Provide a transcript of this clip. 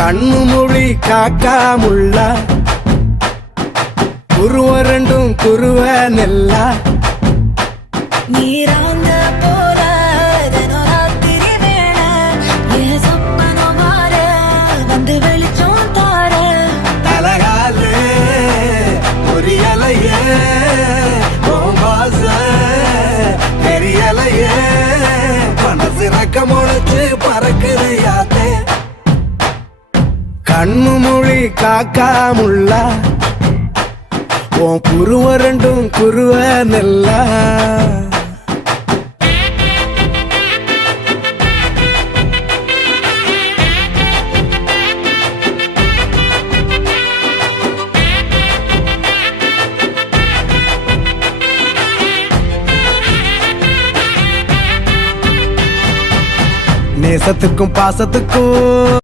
கண்ணு மொழி காக்காமுள்ள குருவ ரெண்டும் குருவ நெல்லா நீராங்க போல தினராத்திரி வேளை என் சொப்பனம் மாற வந்து வெளிச்சம் தார தலகாலே பொரியலையே ஓம்பாச பெரியலையே மனசு ரக்க முளைச்சு பறக்குதையாத்தே கண்ணு மொழி காக்காமுள்ள உன் குருவ ரெண்டும் குருவ நெல்லா நேசத்துக்கும் பாசத்துக்கும்